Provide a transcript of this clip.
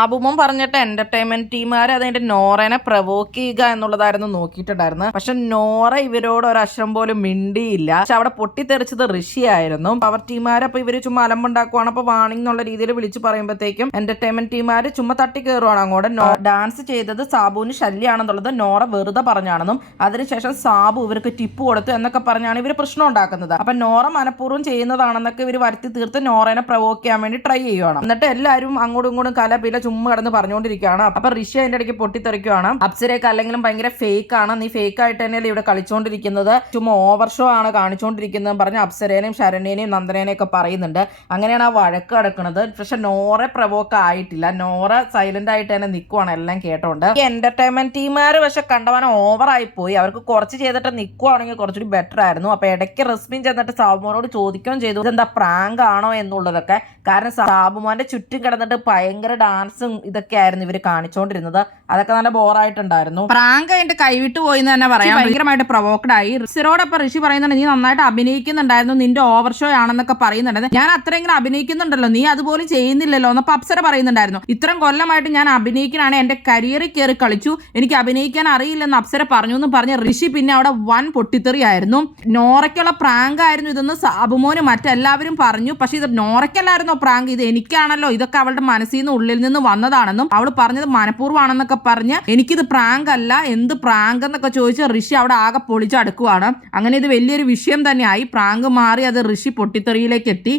സാബുമോൻ പറഞ്ഞിട്ട് എന്റർടൈൻമെന്റ് ടീമുകാർ അതിന്റെ നോറനെ പ്രവോക്ക് ചെയ്യുക എന്നുള്ളതായിരുന്നു നോക്കിയിട്ടുണ്ടായിരുന്നത്. പക്ഷെ നോറ ഇവരോട് ഒരക്ഷരം പോലും മിണ്ടിയില്ല. പക്ഷെ അവിടെ പൊട്ടിത്തെറിച്ചത് ഋഷി ആയിരുന്നു. പവർ ടീമുകാർ അപ്പൊ ഇവര് ചുമ്മാ അലമ്പുണ്ടാക്കുവാണ്. അപ്പൊ വാണിംഗ് എന്നുള്ള രീതിയിൽ വിളിച്ചു പറയുമ്പോഴത്തേക്കും എന്റർടൈൻമെന്റ് ടീമുകാർ ചുമ്മാ തട്ടി കയറുവാണ് അങ്ങോട്ട്. ഡാൻസ് ചെയ്തത് സാബുവിന് ശല്യാണെന്നുള്ളത് നോറ വെറുതെ പറഞ്ഞാണെന്നും അതിനുശേഷം സാബു ഇവർക്ക് ടിപ്പ് കൊടുത്തു എന്നൊക്കെ പറഞ്ഞാണ് ഇവർ പ്രശ്നം ഉണ്ടാക്കുന്നത്. അപ്പൊ നോറ മനഃപൂർവ്വം ചെയ്യുന്നതാണെന്നൊക്കെ ഇവർ വരുത്തി തീർത്ത് നോറനെ പ്രവോക്ക് ചെയ്യാൻ വേണ്ടി ട്രൈ ചെയ്യുവാണ്. എന്നിട്ട് എല്ലാവരും അങ്ങോട്ടും ഇങ്ങോട്ടും കലപില ചുമ്മാ കിടന്ന് പറഞ്ഞുകൊണ്ടിരിക്കുകയാണ്. അപ്പൊ ഋഷി അതിന്റെ ഇടയ്ക്ക് പൊട്ടിത്തെറിക്കുകയാണ്. അപ്സരയൊക്കെ അല്ലെങ്കിലും ഭയങ്കര ഫേക്ക് ആണ്, നീ ഫേക്ക് ആയിട്ട് തന്നെയല്ലേ ഇവിടെ കളിച്ചോണ്ടിരിക്കുന്നത്, ചുമ്മാ ഓവർ ഷോ ആണ് കാണിച്ചുകൊണ്ടിരിക്കുന്നത് പറഞ്ഞ് അപ്സരേനെയും ശരണ്യനെയും നന്ദനേനെയും ഒക്കെ പറയുന്നുണ്ട്. അങ്ങനെയാണ് ആ വഴക്ക് കിടക്കുന്നത്. പക്ഷെ നോറ പ്രവോക്ക് ആയിട്ടില്ല. നോറ സൈലന്റ് ആയിട്ട് തന്നെ നിൽക്കുവാണ് എല്ലാം കേട്ടോണ്ട്. ഈ എന്റർടൈൻമെന്റ് ടീമുകാർ പക്ഷെ കണ്ടവനം ഓവറായി പോയി. അവർക്ക് കുറച്ച് ചെയ്തിട്ട് നിൽക്കുവാണെങ്കിൽ കുറച്ചുകൂടി ബെറ്റർ ആയിരുന്നു. അപ്പൊ ഇടയ്ക്ക് റസ്മിൻ ചെന്നിട്ട് സാബുമോനോട് ചോദിക്കുകയും ചെയ്തു ഇതെന്താ പ്രാങ്ക് ആണോ എന്നുള്ളതൊക്കെ. കാരണം സാബുമോന്റെ ചുറ്റും കിടന്നിട്ട് ഭയങ്കര ഡാൻസും ഇതൊക്കെ ആയിരുന്നു ഇവര് കാണിച്ചോണ്ടിരുന്നത്. അതൊക്കെ നല്ല ബോറായിട്ടുണ്ടായിരുന്നു. പ്രാങ്ക് അതിന്റെ കൈവിട്ട് പോയി എന്ന് തന്നെ പറയാം. ഭയങ്കരമായിട്ട് പ്രൊവോക്ഡ് ആയി. ഋഷിയോടൊപ്പം ഋഷി പറയുന്നുണ്ട് നീ നന്നായിട്ട് അഭിനയിക്കുന്നുണ്ടായിരുന്നു, നിന്റെ ഓവർ ഷോ ആണെന്നൊക്കെ പറയുന്നുണ്ടായിരുന്നു. ഞാൻ അത്രയെങ്കിലും അഭിനയിക്കുന്നുണ്ടല്ലോ, നീ അതുപോലും ചെയ്യുന്നില്ലല്ലോ എന്നൊക്കെ അപ്സര പറയുന്നുണ്ടായിരുന്നു. ഇത്രയും കൊല്ലമായിട്ട് ഞാൻ അഭിനയിക്കാനാണ്, എന്റെ കരിയറിൽ കയറി കളിച്ചു, എനിക്ക് അഭിനയിക്കാൻ അറിയില്ലെന്ന് അപ്സര പറഞ്ഞു എന്ന് പറഞ്ഞ് ഋഷി പിന്നെ അവിടെ വൻ പൊട്ടിത്തെറിയായിരുന്നു. നോറയ്ക്കുള്ള പ്രാങ്ക് ആയിരുന്നു ഇതെന്ന് സാബുമോന് മറ്റെല്ലാവരും പറഞ്ഞു. പക്ഷെ ഇത് നോറയ്ക്കല്ലായിരുന്നോ പ്രാങ്ക്, ഇത് എനിക്കാണല്ലോ, ഇതൊക്കെ അവളുടെ മനസ്സിൽ നിന്ന് ഉള്ളിൽ നിന്ന് വന്നതാണെന്നും അവൾ പറഞ്ഞത് മനഃപൂർവ്വമാണെന്നൊക്കെ പറഞ്ഞ് എനിക്കിത് പ്രാങ്ക് അല്ല, എന്ത് പ്രാങ്ക് എന്നൊക്കെ ചോദിച്ച് ഋഷി അവിടെ ആകെ പൊളിച്ചടുക്കുവാണ്. അങ്ങനെ ഇത് വലിയൊരു വിഷയം തന്നെയായി. പ്രാങ്ക് മാറി അത് ഋഷി പൊട്ടിത്തെറിയിലേക്ക് എത്തി.